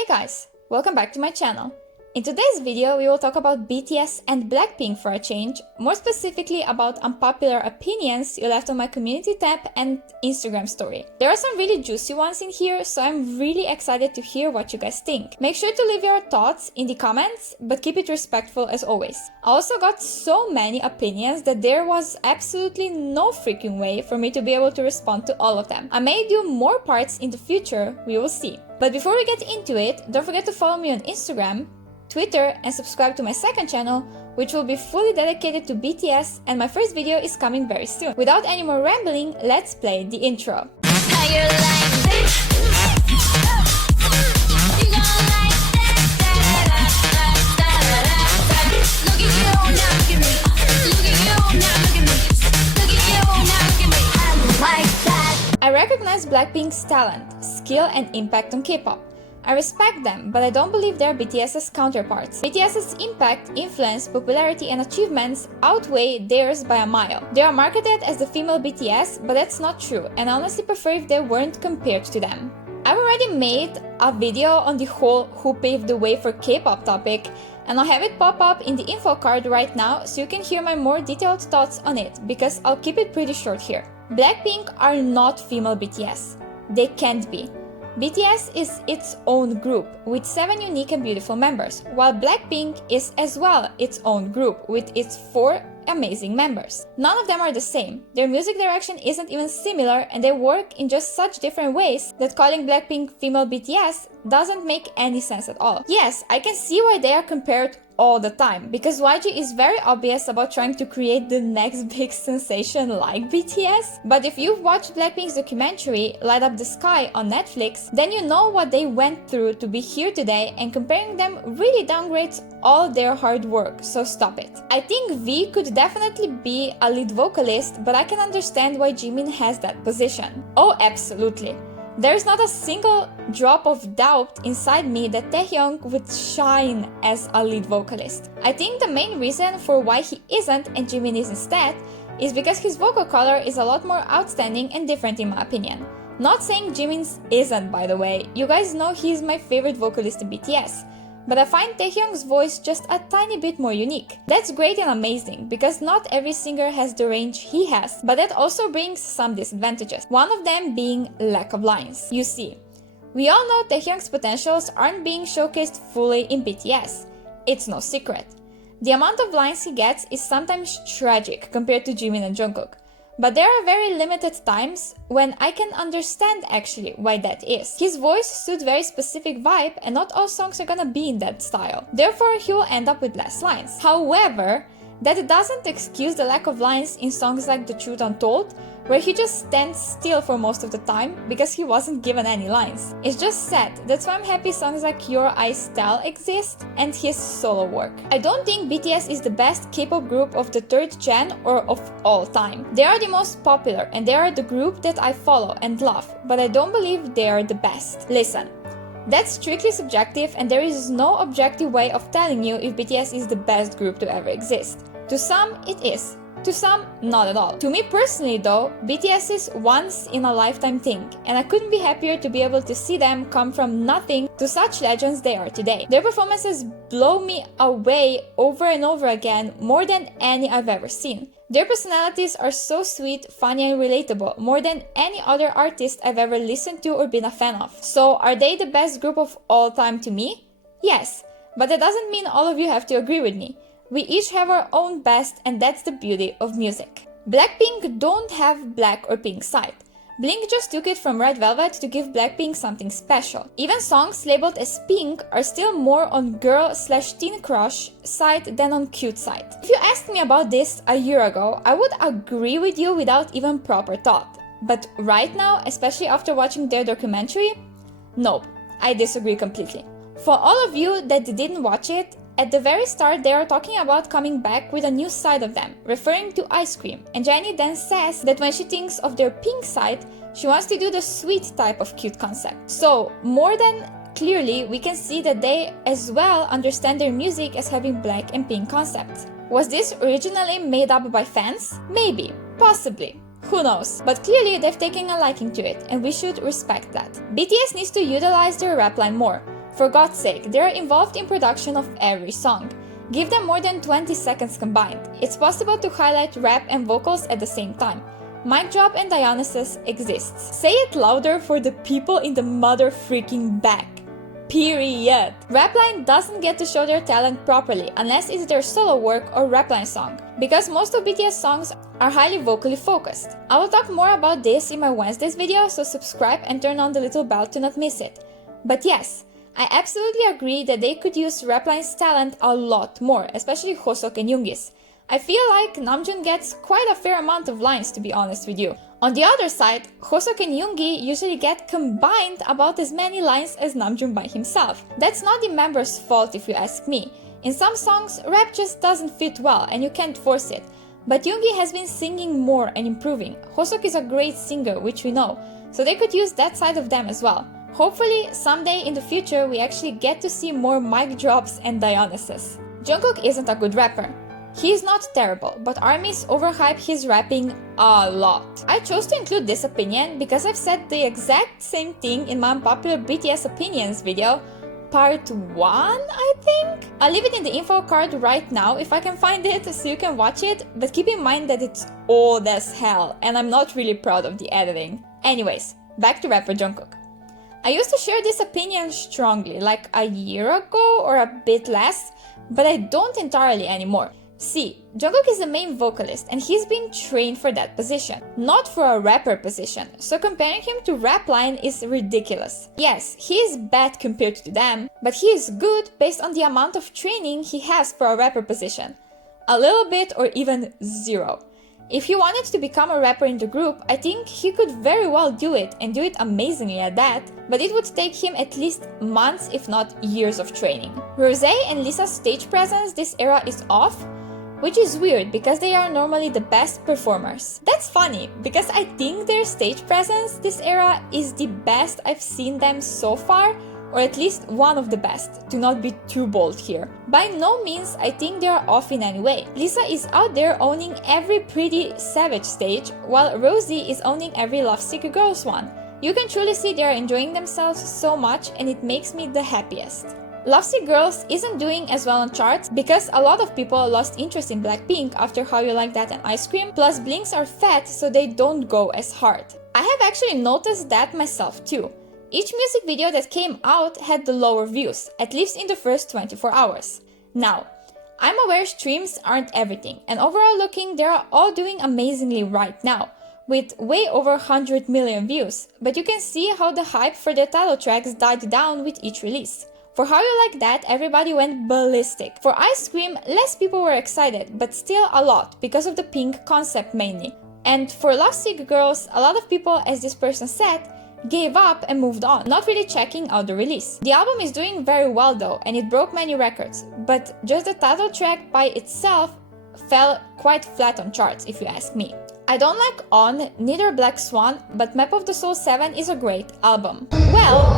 Hey guys, welcome back to my channel. In today's video, we will talk about BTS and Blackpink for a change, more specifically about unpopular opinions you left on my community tab and Instagram story. There are some really juicy ones in here, so I'm really excited to hear what you guys think. Make sure to leave your thoughts in the comments, but keep it respectful as always. I also got so many opinions that there was absolutely no freaking way for me to be able to respond to all of them. I may do more parts in the future, we will see. But before we get into it, don't forget to follow me on Instagram, Twitter, and subscribe to my second channel, which will be fully dedicated to BTS, and my first video is coming very soon. Without any more rambling, let's play the intro. I recognize Blackpink's talent, skill, and impact on K-pop. I respect them, but I don't believe they're BTS's counterparts. BTS's impact, influence, popularity, and achievements outweigh theirs by a mile. They are marketed as the female BTS, but that's not true, and I honestly prefer if they weren't compared to them. I've already made a video on the whole who paved the way for K-pop topic, and I'll have it pop up in the info card right now so you can hear my more detailed thoughts on it, because I'll keep it pretty short here. Blackpink are not female BTS. They can't be. BTS is its own group, with 7 unique and beautiful members, while Blackpink is as well its own group, with its 4 amazing members. None of them are the same, their music direction isn't even similar, and they work in just such different ways that calling Blackpink female BTS doesn't make any sense at all. Yes, I can see why they are compared all the time, because YG is very obvious about trying to create the next big sensation like BTS. But if you've watched Blackpink's documentary Light Up the Sky on Netflix, then you know what they went through to be here today, and comparing them really downgrades all their hard work, so stop it. I think V could definitely be a lead vocalist, but I can understand why Jimin has that position. Oh, absolutely. There's not a single drop of doubt inside me that Taehyung would shine as a lead vocalist. I think the main reason for why he isn't and Jimin is instead is because his vocal color is a lot more outstanding and different in my opinion. Not saying Jimin's isn't, by the way, you guys know he's my favorite vocalist in BTS. But I find Taehyung's voice just a tiny bit more unique. That's great and amazing, because not every singer has the range he has, but that also brings some disadvantages, one of them being lack of lines. You see, we all know Taehyung's potentials aren't being showcased fully in BTS. It's no secret. The amount of lines he gets is sometimes tragic compared to Jimin and Jungkook. But there are very limited times when I can understand actually why that is. His voice suits very specific vibe, and not all songs are gonna be in that style. Therefore, he will end up with less lines. However, that doesn't excuse the lack of lines in songs like The Truth Untold, where he just stands still for most of the time because he wasn't given any lines. It's just sad. That's why I'm happy songs like Your Eyes Tell exist and his solo work. I don't think BTS is the best K-pop group of the 3rd gen or of all time. They are the most popular and they are the group that I follow and love, but I don't believe they are the best. Listen. That's strictly subjective, and there is no objective way of telling you if BTS is the best group to ever exist. To some, it is. To some, not at all. To me personally though, BTS is once in a lifetime thing, and I couldn't be happier to be able to see them come from nothing to such legends they are today. Their performances blow me away over and over again, more than any I've ever seen. Their personalities are so sweet, funny, and relatable, more than any other artist I've ever listened to or been a fan of. So are they the best group of all time to me? Yes, but that doesn't mean all of you have to agree with me. We each have our own best, and that's the beauty of music. Blackpink don't have black or pink side. Blink just took it from Red Velvet to give Blackpink something special. Even songs labeled as pink are still more on girl/teen crush side than on cute side. If you asked me about this a year ago, I would agree with you without even proper thought. But right now, especially after watching their documentary, nope, I disagree completely. For all of you that didn't watch it, at the very start, they are talking about coming back with a new side of them, referring to ice cream, and Jennie then says that when she thinks of their pink side, she wants to do the sweet type of cute concept. So, more than clearly, we can see that they as well understand their music as having black and pink concepts. Was this originally made up by fans? Maybe, possibly. Who knows? But clearly they've taken a liking to it, and we should respect that. BTS needs to utilize their rap line more. For God's sake, they are involved in production of every song. Give them more than 20 seconds combined. It's possible to highlight rap and vocals at the same time. Mic drop and Dionysus exists. Say it louder for the people in the mother freaking back. Period. Rapline doesn't get to show their talent properly unless it's their solo work or Rapline song, because most of BTS songs are highly vocally focused. I will talk more about this in my Wednesdays video, so subscribe and turn on the little bell to not miss it. But yes, I absolutely agree that they could use Rapline's talent a lot more, especially Hoseok and Yoongi's. I feel like Namjoon gets quite a fair amount of lines, to be honest with you. On the other side, Hoseok and Yoongi usually get combined about as many lines as Namjoon by himself. That's not the member's fault if you ask me. In some songs, rap just doesn't fit well and you can't force it. But Yoongi has been singing more and improving. Hoseok is a great singer, which we know, so they could use that side of them as well. Hopefully, someday in the future we actually get to see more mic drops and Dionysus. Jungkook isn't a good rapper. He is not terrible, but ARMYs overhype his rapping a lot. I chose to include this opinion because I've said the exact same thing in my Unpopular BTS Opinions video, part 1, I think? I'll leave it in the info card right now if I can find it so you can watch it, but keep in mind that it's old as hell and I'm not really proud of the editing. Anyways, back to rapper Jungkook. I used to share this opinion strongly, like a year ago or a bit less, but I don't entirely anymore. See, Jungkook is the main vocalist and he's been trained for that position, not for a rapper position, so comparing him to Rapline is ridiculous. Yes, he is bad compared to them, but he is good based on the amount of training he has for a rapper position. A little bit or even zero. If he wanted to become a rapper in the group, I think he could very well do it and do it amazingly at that, but it would take him at least months if not years of training. Rosé and Lisa's stage presence this era is off, which is weird because they are normally the best performers. That's funny, because I think their stage presence this era is the best I've seen them so far, or at least one of the best, to not be too bold here. By no means I think they are off in any way. Lisa is out there owning every pretty savage stage, while Rosé is owning every Lovesick Girls one. You can truly see they are enjoying themselves so much and it makes me the happiest. Lovesick Girls isn't doing as well on charts because a lot of people lost interest in Blackpink after How You Like That and Ice Cream, plus Blinks are fat so they don't go as hard. I have actually noticed that myself too. Each music video that came out had the lower views, at least in the first 24 hours. Now, I'm aware streams aren't everything, and overall looking they are all doing amazingly right now, with way over 100 million views, but you can see how the hype for their title tracks died down with each release. For How You Like That, everybody went ballistic. For Ice Cream, less people were excited, but still a lot, because of the pink concept mainly. And for Lovesick Girls, a lot of people, as this person said, gave up and moved on, not really checking out the release. The album is doing very well though, and it broke many records, but just the title track by itself fell quite flat on charts, if you ask me. I don't like On, neither Black Swan, but Map of the Soul 7 is a great album. Well,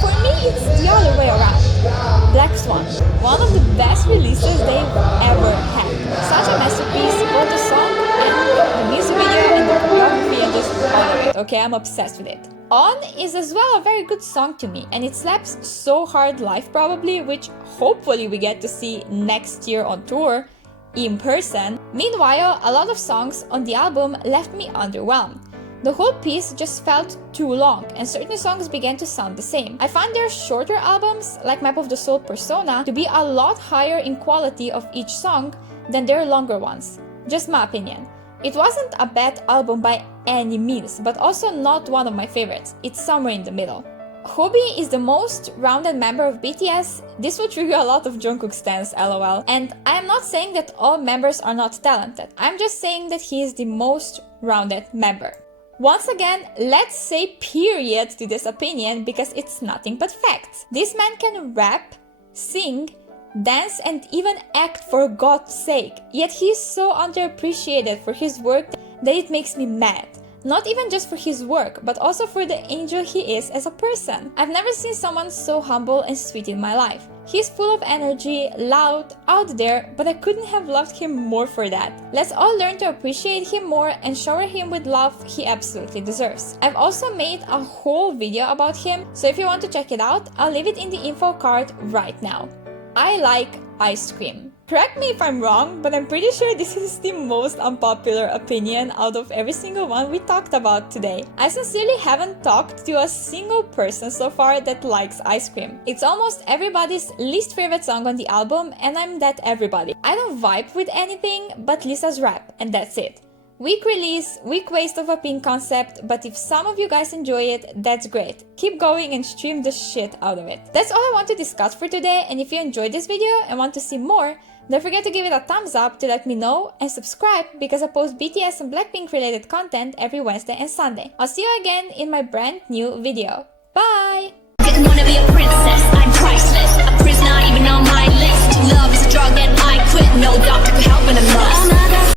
for me it's the other way around. Black Swan, one of the best releases they've ever had. Such a masterpiece, both the song and the music video and the choreography and just all of it, okay? I'm obsessed with it. On is as well a very good song to me, and it slaps so hard live probably, which hopefully we get to see next year on tour, in person. Meanwhile, a lot of songs on the album left me underwhelmed. The whole piece just felt too long, and certain songs began to sound the same. I find their shorter albums, like Map of the Soul Persona, to be a lot higher in quality of each song than their longer ones. Just my opinion. It wasn't a bad album by any means, but also not one of my favorites. It's somewhere in the middle. Hobi is the most rounded member of BTS. This will trigger a lot of Jungkook stans, lol. And I am not saying that all members are not talented. I'm just saying that he is the most rounded member. Once again, let's say period to this opinion because it's nothing but facts. This man can rap, sing, dance and even act for God's sake. Yet he is so underappreciated for his work that it makes me mad. Not even just for his work, but also for the angel he is as a person. I've never seen someone so humble and sweet in my life. He's full of energy, loud, out there, but I couldn't have loved him more for that. Let's all learn to appreciate him more and shower him with love he absolutely deserves. I've also made a whole video about him, so if you want to check it out, I'll leave it in the info card right now. I like ice cream. Correct me if I'm wrong, but I'm pretty sure this is the most unpopular opinion out of every single one we talked about today. I sincerely haven't talked to a single person so far that likes ice cream. It's almost everybody's least favorite song on the album, and I'm that everybody. I don't vibe with anything but Lisa's rap, and that's it. Weak release, weak waste of a Pink concept, but if some of you guys enjoy it, that's great. Keep going and stream the shit out of it. That's all I want to discuss for today, and if you enjoyed this video and want to see more, don't forget to give it a thumbs up to let me know and subscribe because I post BTS and Blackpink related content every Wednesday and Sunday. I'll see you again in my brand new video. Bye! Didn't wanna be a princess.